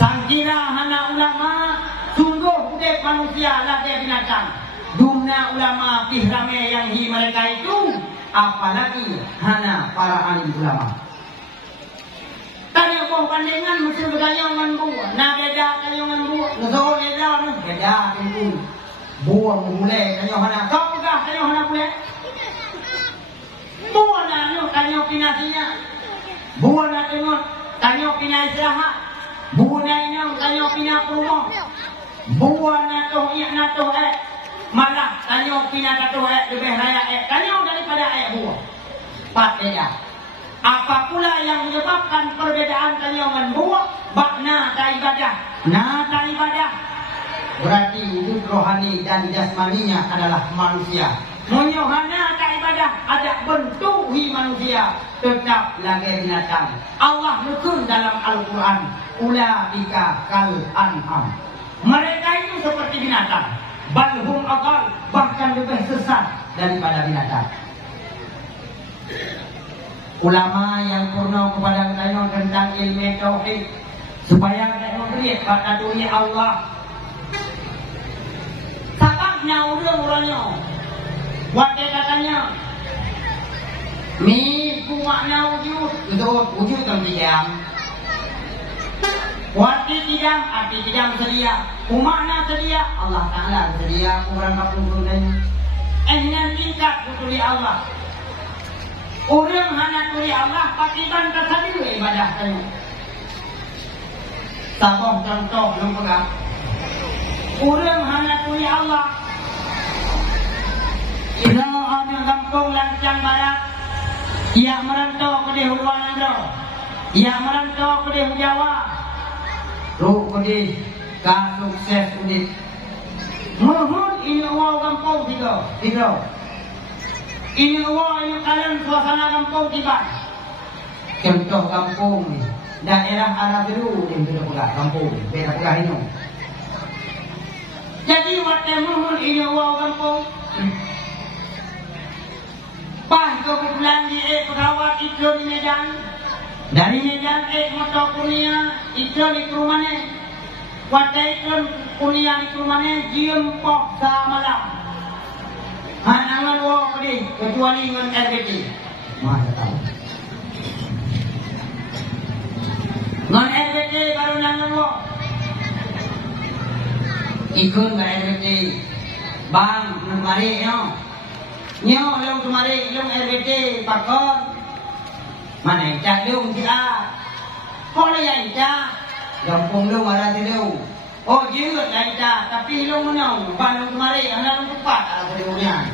Sangkira hana ulama sungguh udek manusia lagi binatang. Dumna ulama pihrame yang hi mereka itu, apalagi hana para alim ulama. Tadi aku bandingan mesti bergayungan buah. Nah beda gayungan buah. Nusol beda nih. Beda itu. Buah mulai kanyo hana. Kau udah kanyo hana mulai. Buah nanu kanyo pinasinya. Buah nanu kanyo pinai istirahat. Buah nanu kanyo pinai rumah. Buah natu malah kanyo pinai natu lebih raya kanyo daripada buah. Pat beda. Apa pula yang menyebabkan perbedaan kanyawan buah? Bakna tak ibadah. Nah tak ibadah. Berarti wujud rohani dan jasmaninya adalah manusia. Menyohana tak ibadah. Ada bentuk manusia. Tetap lagi binatang. Allah nukun dalam Al-Quran. Ulaika kal an'am. Mereka itu seperti binatang. Balhum akal. Bahkan lebih sesat daripada binatang. Ulama yang purna kepada kita tentang ilmu tauhid supaya kita memberi pada dunia Allah. Sababnya urang-urangnya waktu katanya mi makna wujud itu wujud yang tidak. Waktu tidak arti tidak sedia. Makna sedia Allah Taala sedia kurang kapungnya. Ehnan tingkat kutuli Allah. Orang hanya tuli Allah pakiban tersadil ibadah tanya. Sabah contoh belum pegang. Orang hanya tuli Allah. Ina ada kampung Lancang Barat. Ia merantau ke di Huluan Andro. Ia merantau ke di Jawa. Ruh ke di sukses udit. Mohon ini awal kampung tiga. Ini awal ini kalian suasana kampung tiba. Contoh kampung ni daerah arah biru yang sudah pula kampung daerah pula ini. Jadi waktu mohon ini awal kampung. Pas kebetulan di pegawai itu di Medan. Dari Medan motor kunia itu di rumahnya. Waktu itu kunia di rumahnya jempok samalam. Hanangan wo pedih kecuali dengan RBT. Mana tahu. Ngan RBT baru nangan wo. Ikut ke RBT. Bang, mari nyo. Nyo leung kemari leung RBT pakon. Mana ijak leung dia. Kok le ya ijak? Gampung leung ada di leung. Oh jeut lah kita, tapi lu menang, bandung kemari, anda lu tepat ala kedua.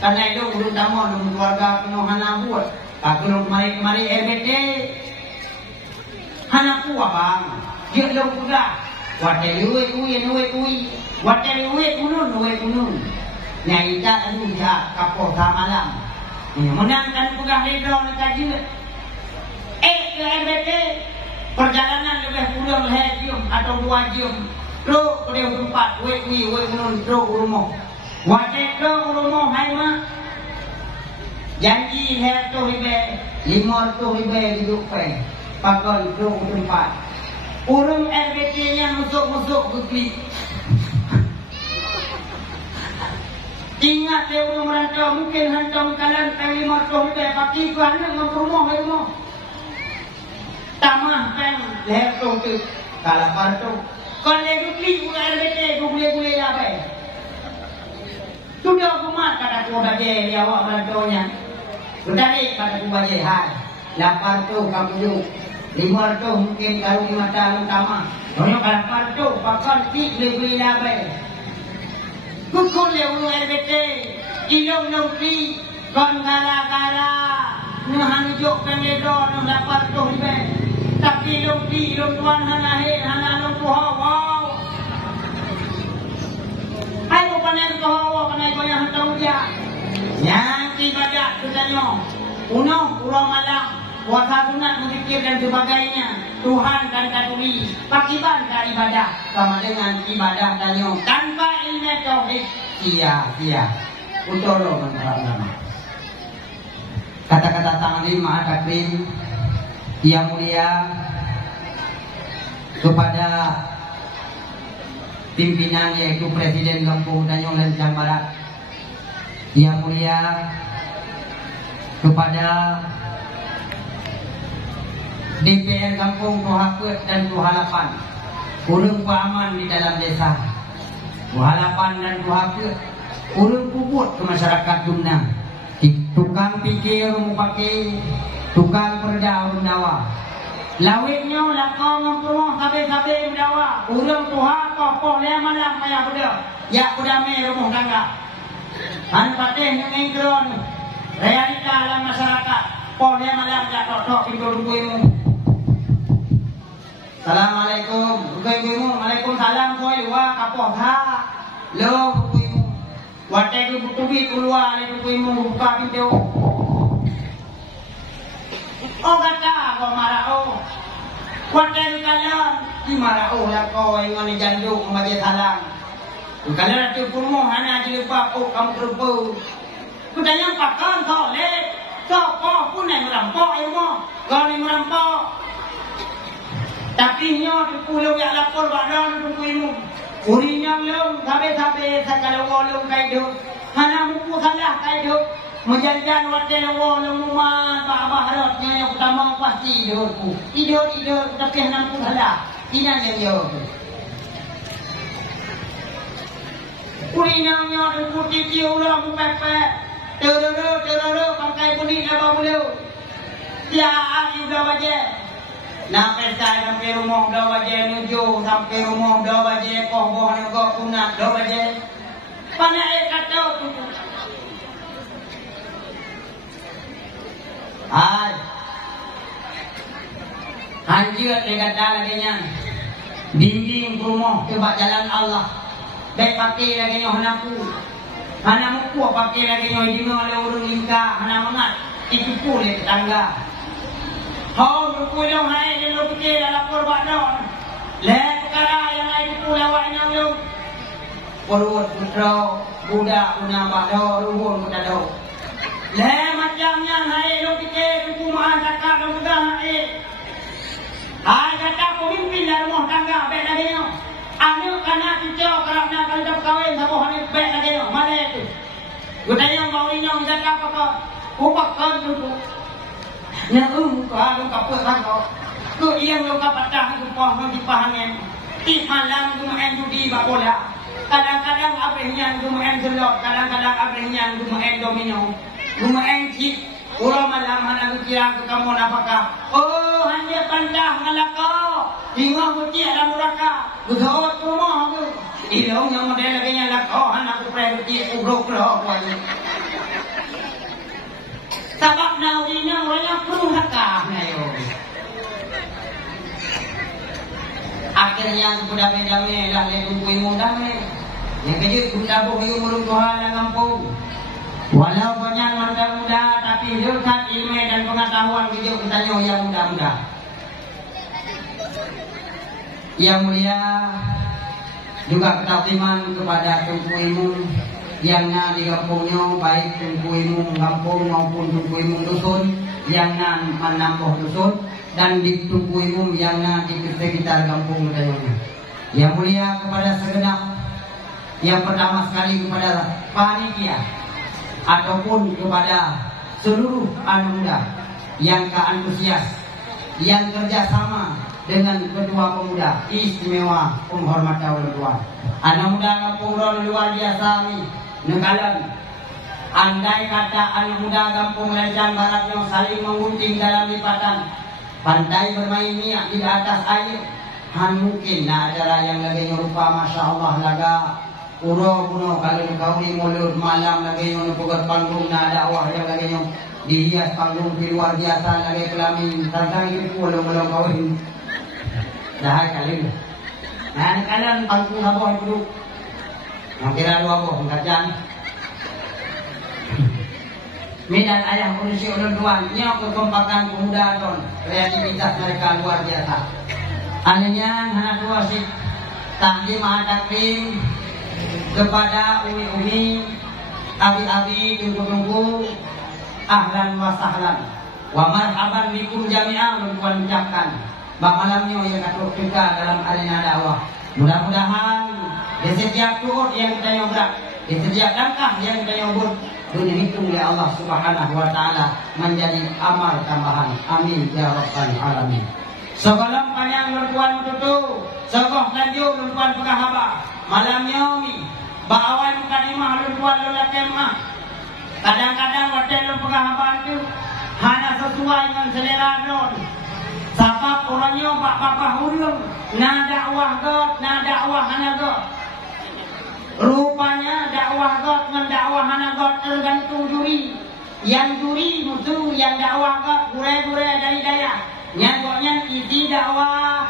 Karena itu belum tamu, belum keluarga penuh hana buat. Tapi lu kemari RBT, hana kuah bang, dia lu kuda. Wadah uwe, wadah unun. Nyai tak anu dia kapok malam. Menangkan pegah hidro nak jeut. Ke RBT. Perjalanan lebih kurang jam atau 2 jam. Terus ke tempat we menun terus rumah. Waktu ke rumah hai mak. Janji tu ribe 500 ribe hidup pe. Pakai terus tempat. Urang RBT-nya musuk-musuk bukli. Ingat dia urang merantau mungkin hantam kalian 500 ribe pakai ke hana rumah. Tamah kan leher tu kalau partu kalau dukli bukan RBT gule apa sudah kumat kata tu baje dia awak melantonya sudah ni kata tu baje hai lapar tu kamu 500 mungkin kalau 5 tahun tamah kalau lapar tu pakar ti gule apa kukul leher RBT ilong dukli kon gara-gara nuhan juk pengedo nu lapar tu ribe. Tapi ilong tuan hana ilong tuhawaw. Ayo panen tuhawaw panay ko yang hantong dia. Yang ibadah katanya. Uno, urang malam, puasa sunat, berzikir dan sebagainya. Tuhan dan katuli, pakiban dan ibadah sama dengan ibadah danyo. Tanpa ilmu tauhid, sia-sia. Utolo para ulama. Kata-kata ta'lim ma'a takrim yang mulia, kepada pimpinan yaitu Presiden Kampung Danyong Lancang Barat, Yang Mulia kepada DPR Kampung Tuhapet dan Tuhalapan, urang paaman di dalam desa Tuhalapan dan Tuhapet, urang puput ke masyarakat Dumna, tukang pikir pakai, tukang perda urang dawa, lawitnya lakau ngampuh sabe-sabe dawa, urang tuha poh le malam payah beda, ya kudame rumah tangga. An patih ngengkron realita dalam masyarakat, poh le malam jak tok pintu dukuimu. Assalamualaikum, dukuimu, Waalaikumsalam koi wa kapoh tha. Lo dukuimu. Watai tu butubi keluar le dukuimu buka pintu. Oh kata kau marah oh. Watai kalian di marah oh lah kau yang ni janduk majlis salam. Kalau tu pun hana di lupa oh kamu terlupa. Kudanya pakan kau le. Kau pun yang merampok ilmu. Kau yang merampok. Tapi nyo di pulau yang lapor badan tu ilmu. Urinya lom sabe-sabe sakala wolong kaido. Hana muku salah kaido. Menjanjian wadah wolong rumah Pak Harotnya yang utama pasti hidupku. Hidup tapi hana muku salah. Ina yang yo. Urinya nyo di putih tiulah mu pepe. Teroro pakai kuning apa boleh. Dia ari dah baje. Nak pesai sampai rumah dah baje nuju sampai rumah dah baje koh boh ni kok punak dah baje. Panai kata tu. Hai. Anjir dia kata lagi nya. Bimbing rumah coba jalan Allah. Baik pakai lagi nya hanaku. Hanamu ku pakai lagi nya dingo le urang lingka hana mangat. Itu pun le tetangga. Hau berpulau hai dia lo fikir dalam korban. Le perkara yang ai pulau awak yang lo. Perut putra budak una bado ruhun mudado. Le macamnya hai lo fikir rumah cakap lo mudah hai. Hai kata pemimpin dalam rumah tangga baik lagi no. Anu kana cicau kerana kalau dah kahwin sama hari baik lagi no. Mana itu? Gudanya mau inyong cakap apa? Upakan tu. Nya ka lu ka peuh kau. Ku ieu lu ka patah ku poh di pahangen. Ti malam ku main judi bola. Kadang-kadang abrehnya ku main gelok, kadang-kadang abrehnya ku main domino. Ku main cik. Urang malam hana ku kira ku kamu napaka. Oh, hanya pandang ngalako. Hingga ku ti ada muraka. Ku dot rumah ku. Ilong yang model lagi nya lako hana ku pre ti ku brok-brok wae. Sabab naurinya orang penuh nakah nayo. Akhirnya sudah damai dah le tungguin damai. Yang kejut sudah bohong urung Tuhan dalam kampung. Walau banyak muda-muda tapi dekat ilmu dan pengetahuan kejut kita yang muda-muda. Yang mulia juga ketakliman kepada Tunku Ilmu yang na di kampungnya baik Tunku Ilmu kampung maupun Tunku Ilmu dusun yang na menambah dusun dan di Tunku Ilmu yang na di sekitar kampung Danyong. Yang mulia kepada segenap, yang pertama sekali kepada panitia ataupun kepada seluruh anak muda yang keantusias, yang kerjasama dengan ketua pemuda istimewa penghormatan orang tua. Anak muda kampung luar biasa ni. Nekalan, andai kata anak muda kampung Lancang Barat yang saling mengunting dalam lipatan, pandai bermain minyak di atas air, mungkin nak acara yang lagi rupa masya Allah laga uro kuno kalau kau ni mulut malam lagi yang pegat panggung nak dakwah yang lagi yang dihias panggung luar biasa lagi kelamin tentang itu belum kawin dah kali. Nah kalian panggung apa dulu? Yang kira dua boh kerjaan. Medan ayah polisi orang tuan, nyo kekompakan pemuda don, kreativitas mereka luar biasa. Anehnya hanya dua sih, takdim takdim kepada umi-umi, abi-abi, tunggu-tunggu, ahlan wa sahlan, wa marhaban bikum jami'ah, tuan ucapkan. Bak malamnya yang akan kita dalam arena dakwah. Mudah-mudahan di setiap tuut yang kita berat, di setiap langkah yang kita buat, dunia hitung ya Allah Subhanahu wa taala menjadi amal tambahan. Amin ya rabbal alamin. Sekolah panjang berkuan tutu, sekolah lanjut berkuan pegahaba. Malam yomi, bawai mukadimah berkuan lola kemah. Kadang-kadang hotel pegahaba itu hanya sesuai dengan selera don. Sabab orangnya pak hurung, na dakwah god, na dakwah hana god. Rupanya dakwah god dengan dakwah hana god tergantung juri. Yang juri musuh, yang dakwah god gure-gure dari daya. Nyagoknya isi dakwah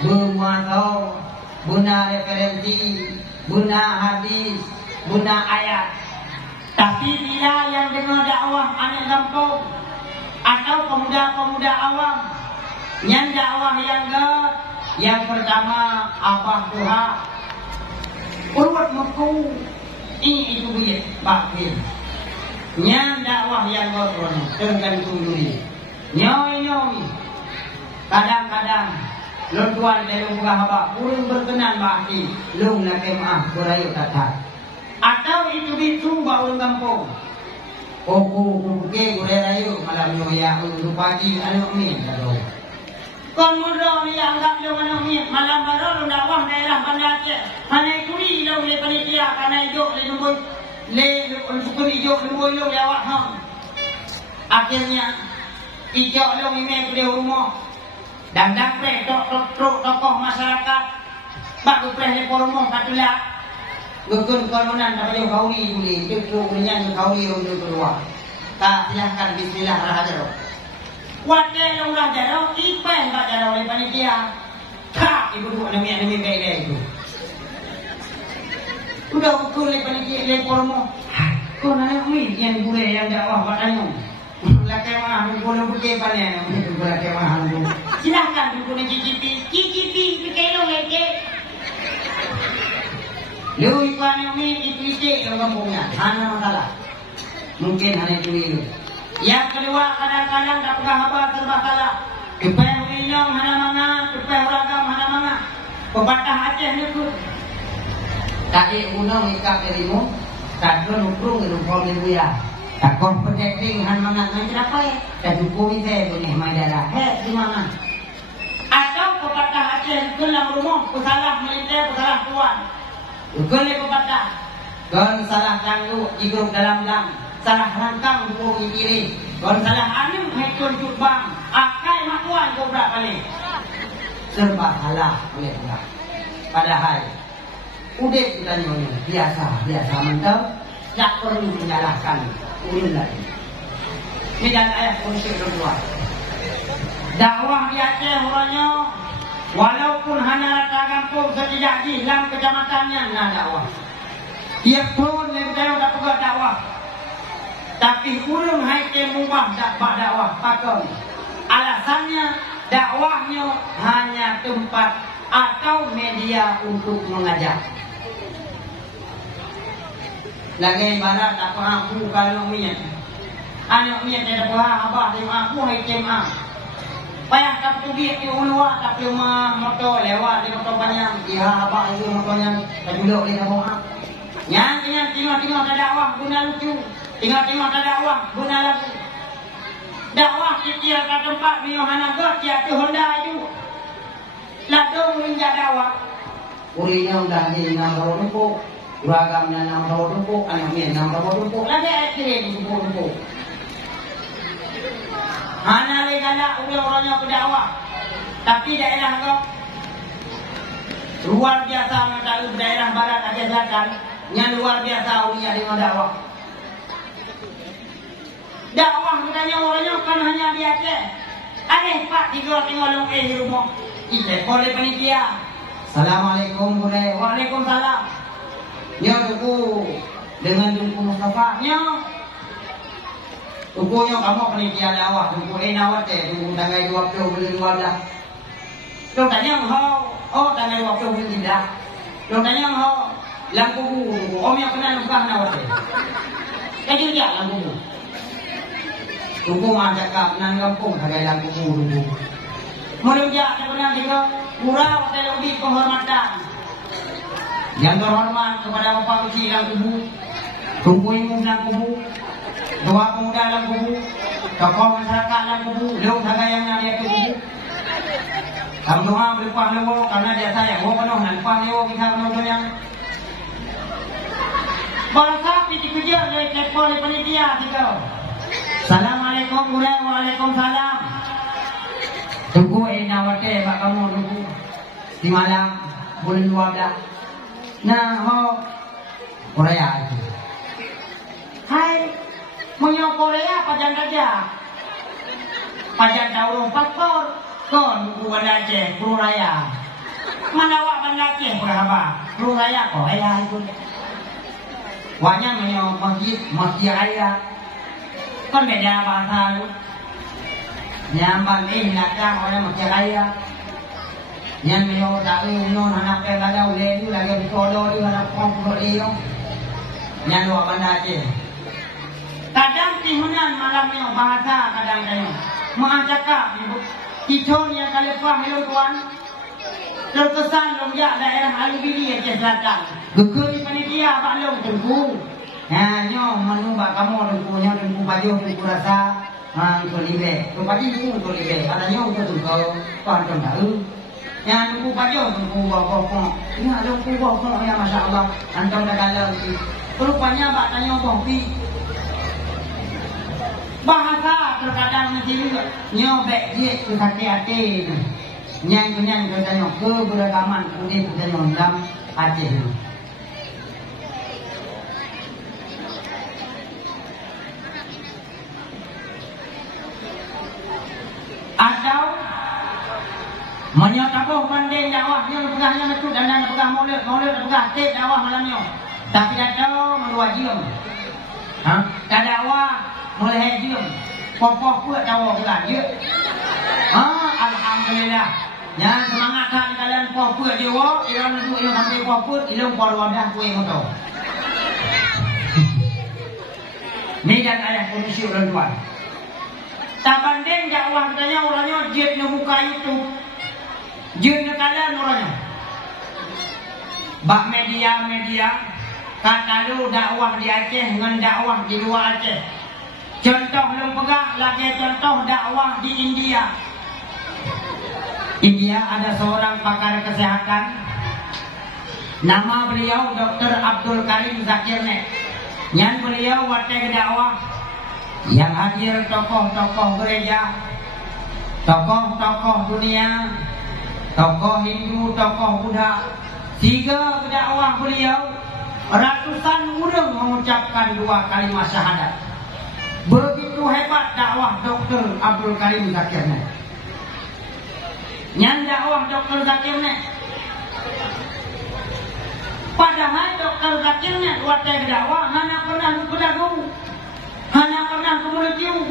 bermuatau, guna referensi, guna hadis, guna ayat. Tapi bila yang dengar dakwah anak kampung atau pemuda-pemuda awam yang dakwah yang pertama abah Tuhan urut meku ini itu dia bakil yang dakwah yang berkorban tergantung diri. Nyoi kadang-kadang lung tuan dalam pegahaba kurang berkenan bakti lung nak kemah berayu tatap atau itu bisu baul kampung ke berayu malam nyoya untuk pagi anu ni kalau kon mudo ni anggap lung anu ni malam baru lung dakwah daerah Bandar Aceh hanya kuri lung le panitia kana ijok le numboi le untuk ijok numboi lung lewat hang akhirnya ijok long ini ke rumah dan pre tokoh masyarakat baru pre di rumah katulah gugun kolonan tak payah kauri boleh cukup menyan kauri untuk keluar tak silahkan bismillahirrahmanirrahim wakil long lah jadau ipen tak jadau oleh panitia tak ibu dua demi baik itu udah ukur oleh panitia di rumah kau nak ni yang boleh yang dakwah katanya lakai mahal boleh buka panen lakai mahal tu silahkan dulu cicipi berkelo leke lu ikan ini itu lo kampungnya hanya masalah mungkin hanya itu yang kedua kadang-kadang tak pernah apa serba salah kepeh minum mana-mana kepeh ragam mana-mana pepatah Aceh ni tu tadi unang ikap dirimu tak kena nukrung rumpul ni buya takon protecting han mangan kenapa ya? Dan hukum itu boleh madara. Di mana? Atau pepatah Aceh dalam rumah pesalah militer pesalah tuan. Bukan pepatah. Kon salah tangguh iguk dalam dam, salah rangkang hukum kiri. Kon salah anu hekon cubang, akai makuan kobra balik. Serba salah boleh enggak. Padahal udah kita nyonya biasa mantap, tak perlu menyalahkan. Ulun lagi. Ini dan ayat konsep kedua. Dakwah di Aceh orangnya, walaupun hanya rata kampung setidak di dalam kecamatannya nak dakwah. Dia pun yang saya dah pegang dakwah. Tapi ulun haike mubah dakwah dakwah pakai. Alasannya dakwahnya hanya tempat atau media untuk mengajar. Lagi ibarat tak aku kalau minyak anak minyak dia dah abah dia aku hai kemah payah tak pergi ke ulua tak cuma motor lewat di motor banyak dia abah itu motornya terjuluk di bawah yang tengok tak dakwah guna lucu tengok tak dakwah guna lagu dakwah kira ke tempat miohana god dia ke Honda itu ladong minjak dakwah urinya udah jadi nama rumpuk uragamnya nama rumpuk, anaknya nama rumpuk, lagi akhirnya rumpuk. Hanya legala orang-orangnya ke dakwah, tapi daerah kau luar biasa mendalu daerah barat Aceh Selatan, yang luar biasa ulinya dengan dakwah. Dakwah katanya orangnya kan hanya di Aceh. Aneh Pak tinggal long di rumah. Ini boleh panitia. Assalamualaikum boleh. Waalaikumsalam. Ya tuku dengan tuku Mustafa nya tuku yang kamu penitia dakwah tuku nawat tuku tanggal 20 bulan 12 lo tanya tanggal 20 bulan tidak lo tanya lampu om yang pernah nukah nawat kaji dia lampu tuku ajak kap nan kampung tanggal lampu tuku Melunjak kepada kita kurang dan lebih penghormatan. Yang terhormat kepada Bapak Uci dalam kubu, Tunku Imum dalam kubu, Doa Pemuda dalam kubu, tokoh masyarakat dalam kubu, Leung Sagayang yang dia kubu. Kamu doa berlimpah lewo karena dia sayang. Lewo penuh dan limpah lewo kita menonton yang bangsa piti kerja dari kepo dari panitia kita. Assalamualaikum warahmatullahi wabarakatuh. Tunggu nawate bak kamu tunggu di malam bulan 12. Nah, Korea itu. Hai, punya Korea pajan saja. Pajan tahu paspor. Kon buku Banda Aceh, Pulau Raya. Mana awak Banda Aceh berapa? Pulau Raya Korea itu. Wanya menyo masjid raya. Kan beda bahasa lu. Nyambang nakang orang masjid raya. Yang menyo tak non anak pelada ule itu lagi ditolong di anak kompor itu. Yang luar Banda Aceh. Kadang tihunan malamnya bahasa kadang-kadang. Mengacakap Kicon yang kalepah hello tuan. Terkesan lonjak daerah Alubili Aceh Selatan. Gekeri panitia Pak Long tengku. Nah, nyo menubak kamu tengku nyo tengku baju tengku rasa untuk libe. Tu baju tengku untuk libe. Ada nyo untuk tengku tuan tahu. Yang tengku baju tengku bokong. Ini ada tengku bokong ya masya-Allah. Antum dah galau. Rupanya Pak tanya kopi. Bahasa terkadang mesti juga nyobek dia ke hati-hati. Nyang-nyang katanya keberagaman kulit dan dalam Aceh. Atau menyatakan banding dakwahnya pegahnya itu dan pegah maulid pegah tip dakwah malamnya. Tapi datang meluajim. Tak dakwah mulai haji popoh pula tahu pula dia. Alhamdulillah. Yang semangatkan kalian poh pula dia wak, dia untuk yang sampai poh pula, dia lupa wadah kue motor. Ni dan ayah kondisi orang tuan. Tak banding dakwah katanya orangnya jetnya buka YouTube. Jetnya kalian orangnya. Bak media-media kata lu dakwah di Aceh dengan dakwah di luar Aceh. Contoh lempegah lagi contoh dakwah di India. India ada seorang pakar kesehatan. Nama beliau Dr. Abdul Karim Zakir Nek. Yang beliau wadah dakwah. Yang hadir tokoh-tokoh gereja, tokoh-tokoh dunia, tokoh Hindu, tokoh Buddha. 3 dakwah beliau ratusan orang mengucapkan 2 kalimat syahadat. Begitu hebat dakwah Dr. Abdul Karim Zakir Nek. Yang dakwah Dr. Zakir Nek. Padahal Dr. Zakir Nek wadah dakwah hanya pernah berdagu, hanya pernah kemudian.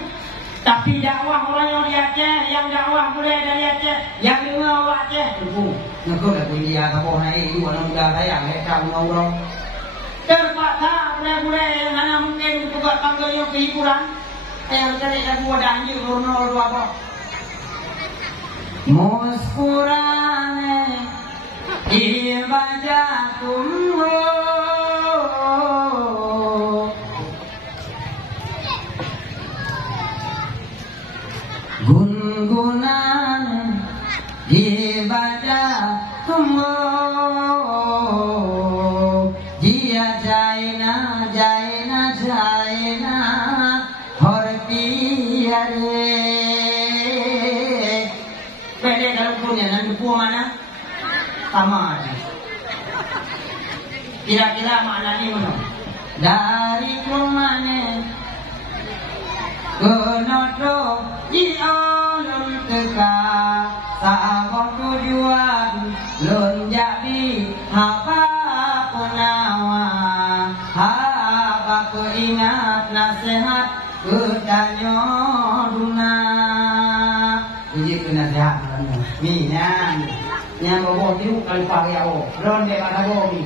Tapi dakwah orang yang di Aceh, yang dakwah mulai dari Aceh, yang dengar Aceh. Tunggu, nakut aku India kamu naik itu orang muda saya, mereka orang. Terpaksa mulai-mulai yang hanya mungkin juga panggilnya kehiburan. Yang cari lagu ada anjing nol apa? Muskurane ibajatum gun-gunan ibajatum dia jaina horti are pede kalau punya dan buku mana sama aja. Kira-kira maknanya mana? Dari kumane kenoto iolun teka saabong tujuan lun jadi apa penawa apa ingat nasihat kedanyo duna uji nasihat ni yang bawa tu kalau pakai awak ron de pada bawa ni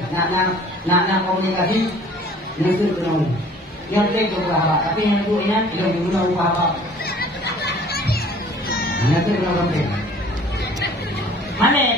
nak komunikasi nasi penuh yang tu berapa tapi yang tu ingat dia guna apa nanti penuh penting Mane